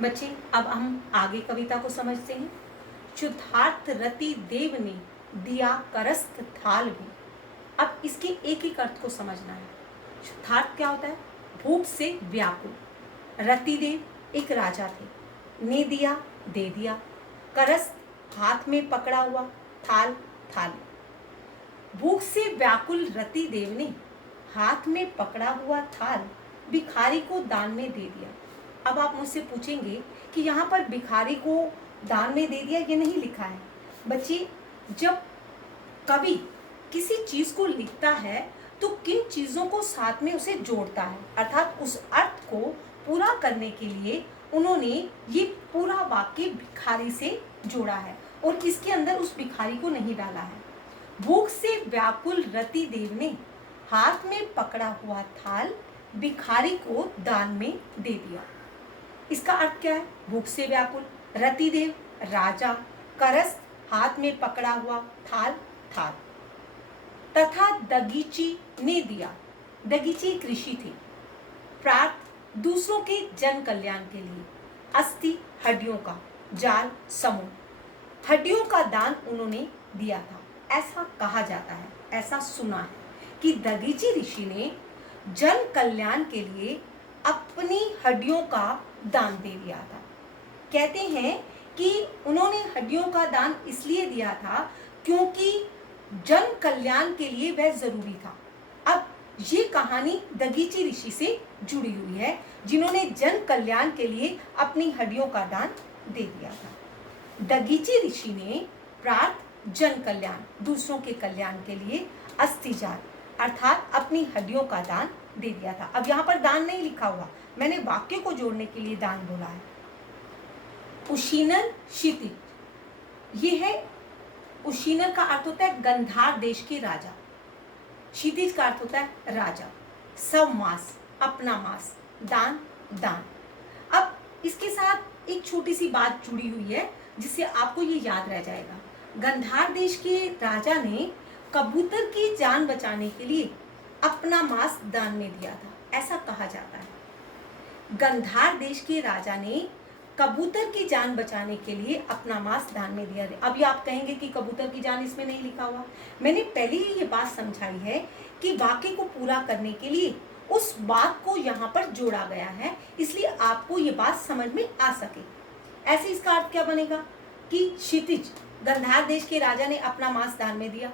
बच्चे, अब हम आगे कविता को समझते हैं। क्षुधार्त रति देव ने दिया करस्त थाल भी। अब इसके एक एक अर्थ को समझना है। क्षुधार्त क्या होता है? भूख से व्याकुल। रतिदेव एक राजा थे। ने दिया, दे दिया। करस्त हाथ में पकड़ा हुआ, थाल थाली। भूख से व्याकुल रतिदेव ने हाथ में पकड़ा हुआ थाल भिखारी को दान में दे दिया। अब आप मुझसे पूछेंगे कि यहाँ पर भिखारी को दान में दे दिया, ये नहीं लिखा है। बच्चे, जब कवि किसी चीज को लिखता है तो किन चीजों को साथ में उसे जोड़ता है, अर्थात उस अर्थ को पूरा करने के लिए उन्होंने ये पूरा वाक्य भिखारी से जोड़ा है और इसके अंदर उस भिखारी को नहीं डाला है। भूख से व्याकुल रति देव ने हाथ में पकड़ा हुआ थाल भिखारी को दान में दे दिया। इसका अर्थ क्या है? भूख से व्याकुल, रतिदेव राजा, करस्त हाथ में पकड़ा हुआ, थाल थाल। तथा दगीची ने दिया। दगीची एक ऋषि थे। प्रार्थ दूसरों के जन कल्याण के लिए। अस्थि हड्डियों का, जाल समूह। हड्डियों का दान उन्होंने दिया था। ऐसा कहा जाता है, ऐसा सुना है कि दगीची ऋषि ने जन कल्याण के लिए अपनी हड्डियों का दान दे दिया था। कहते हैं कि उन्होंने हड्डियों का दान इसलिए दिया था क्योंकि जन कल्याण के लिए वह जरूरी था। अब ये कहानी दगीची ऋषि से जुड़ी हुई है, जिन्होंने जन कल्याण के लिए अपनी हड्डियों का दान दे दिया था। दगीची ऋषि ने प्रार्थ जन कल्याण, दूसरों के कल्याण के लिए, अस्थिजाल अर्थात अपनी हड्डियों का दान दे दिया था। अब यहाँ पर दान नहीं लिखा हुआ, मैंने वाक्य को जोड़ने के लिए दान बोला है। उशीनर क्षितिज, ये है उशीनर का अर्थ होता है गंधार देश के राजा। क्षितिज का अर्थ होता है राजा। सब मास, अपना मास, दान दान। अब इसके साथ एक छोटी सी बात जुड़ी हुई है जिससे आपको ये याद रह जाएगा। गंधार देश के राजा ने कबूतर की जान बचाने के लिए अपना मांस दान में दिया था, ऐसा कहा जाता है। गंधार देश के राजा ने कबूतर की जान बचाने के लिए अपना मांस दान में दिया। अभी आप कहेंगे कि कबूतर की जान इसमें नहीं लिखा हुआ। मैंने पहले ही ये बात समझाई है कि वाक्य को पूरा करने के लिए उस बात को यहाँ पर जोड़ा गया है, इसलिए आपको ये बात समझ में आ सके। ऐसे इसका अर्थ क्या बनेगा कि क्षितिज, गंधार देश के राजा ने अपना मांस दान में दिया,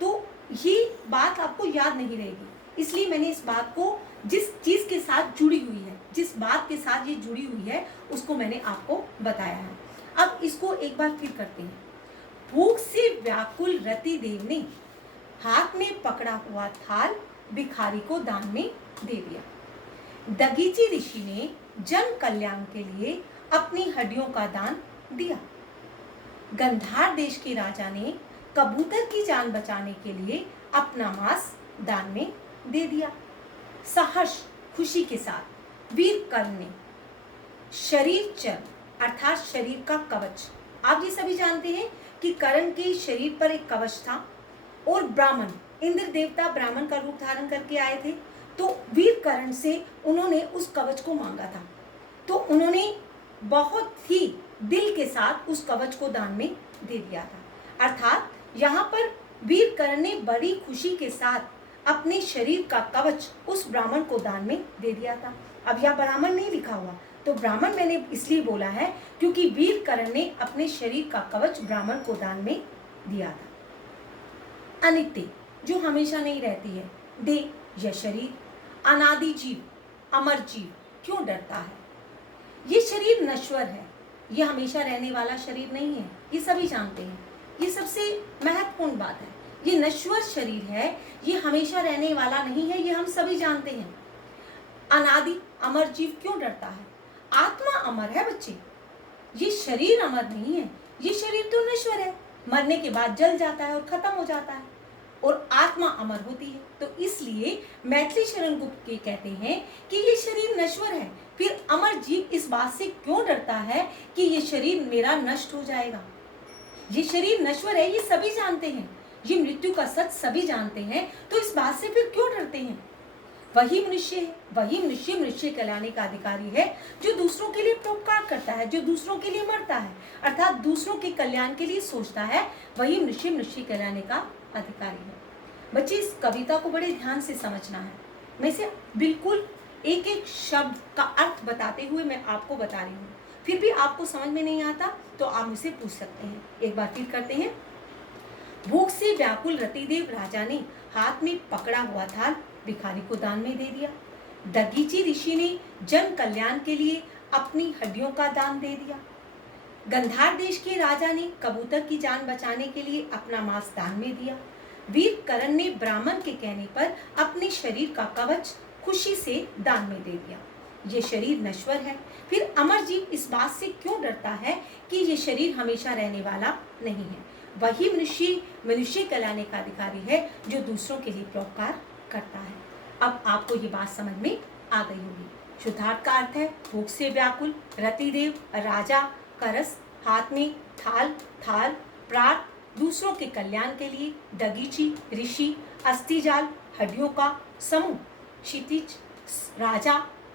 तो ये बात आपको याद नहीं रहेगी। इसलिए मैंने इस बात को जिस चीज के साथ जुड़ी हुई है, जिस बात के साथ ये जुड़ी हुई है, उसको मैंने आपको बताया है। अब इसको एक बार फिर करते हैं। भूख से व्याकुल रति देव ने हाथ में पकड़ा हुआ थाल भिखारी को दान में दे दिया। दगीची ऋषि ने जन कल्याण के लिए अपनी हड्डियों का दान दिया। गंधार देश के राजा ने कबूतर की जान बचाने के लिए अपना मांस दान में दे दिया। सहर्ष, खुशी के साथ। वीर कर्ण ने शरीर चर्म अर्थात शरीर का कवच। आप ये सभी जानते हैं कि कर्ण के शरीर पर एक कवच था और ब्राह्मण, इंद्र देवता ब्राह्मण का रूप धारण करके आए थे, तो वीर कर्ण से उन्होंने उस कवच को मांगा था। तो उन्होंने बहुत ही दिल के साथ उस कवच को दान में दे दिया था। अर्थात यहाँ पर वीर कर्ण ने बड़ी खुशी के साथ अपने शरीर का कवच उस ब्राह्मण को दान में दे दिया था। अब यहाँ ब्राह्मण नहीं लिखा हुआ, तो ब्राह्मण मैंने इसलिए बोला है क्योंकि वीर कर्ण ने अपने शरीर का कवच ब्राह्मण को दान में दिया था। अनित्य, जो हमेशा नहीं रहती है। देह या शरीर। अनादि जीव, अमर जीव क्यों डरता है? ये शरीर नश्वर है, ये हमेशा रहने वाला शरीर नहीं है, ये सभी जानते हैं। ये सबसे महत्वपूर्ण बात है। ये नश्वर शरीर है, ये हमेशा रहने वाला नहीं है, ये हम सभी जानते हैं। अनादि अमर जीव क्यों डरता है? आत्मा अमर है बच्चे, ये शरीर अमर नहीं है। ये शरीर तो नश्वर है, मरने के बाद जल जाता है और खत्म हो जाता है, और आत्मा अमर होती है। तो इसलिए मैथिली शरण गुप्त के कहते हैं कि ये शरीर नश्वर है, फिर अमर जीव इस बात से क्यों डरता है कि ये शरीर मेरा नष्ट हो जाएगा? ये शरीर नश्वर है, ये सभी जानते हैं, ये मृत्यु का सच सभी जानते हैं, तो इस बात से फिर क्यों डरते हैं? वही मनुष्य है, वही मनुष्य कल्याण का अधिकारी है जो दूसरों के लिए परोपकार करता है। करता है, जो दूसरों के लिए मरता है, अर्थात दूसरों के कल्याण के लिए सोचता है, वही मनुष्य कहलाने का अधिकारी है। बच्चे, इस कविता को बड़े ध्यान से समझना है। मैं इसे बिल्कुल एक एक शब्द का अर्थ बताते हुए मैं आपको बता रही हूँ। फिर भी आपको समझ में नहीं आता तो आप मुझसे पूछ सकते हैं। एक बार फिर करते हैं। भूख से व्याकुल रतिदेव राजा ने हाथ में पकड़ा हुआ थाल भिखारी को दान में दे दिया। दगीची ऋषि ने जन कल्याण के लिए अपनी हड्डियों का दान दे दिया। गंधार देश के राजा ने कबूतर की जान बचाने के लिए अपना मांस दान में दिया। वीर करण ने ब्राह्मण के कहने पर अपने शरीर का कवच खुशी से दान में दे दिया। ये शरीर नश्वर है, फिर अमर जीव इस बात से क्यों डरता है कि ये शरीर हमेशा रहने वाला नहीं है। वही मनुष्य कहलाने का अधिकारी है जो दूसरों के लिए परोपकार करता है। अब आपको ये बात समझ में आ गई होगी। शुद्धार्थ का अर्थ है भूख से व्याकुल रतिदेव राजा, करस हाथ में थाल, प्रार्थ दूसरों के कल्याण के लिए, दगीची ऋषि, अस्थिजाल हड्डियों का समूह, क्षितिज राजा,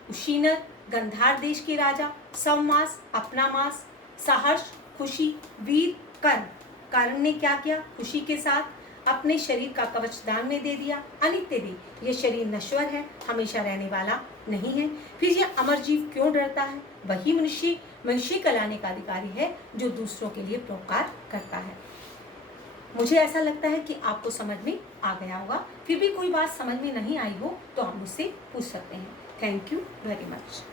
उशीनर गंधार देश के राजा, सवमास अपना मास, सहर्ष खुशी, वीर कर्ण ने क्या किया, खुशी के साथ अपने शरीर का कवच दान में दे दिया। अनित्य देह, ये शरीर नश्वर है, हमेशा रहने वाला नहीं है। फिर ये अमर जीव क्यों डरता है, वही मनुष्य कहलाने का अधिकारी है जो दूसरों के लिए परोपकार करता है। मुझे ऐसा लगता है कि आपको समझ में आ गया होगा। फिर भी कोई बात समझ में नहीं आई हो तो आप मुझसे पूछ सकते हैं। Thank you very much.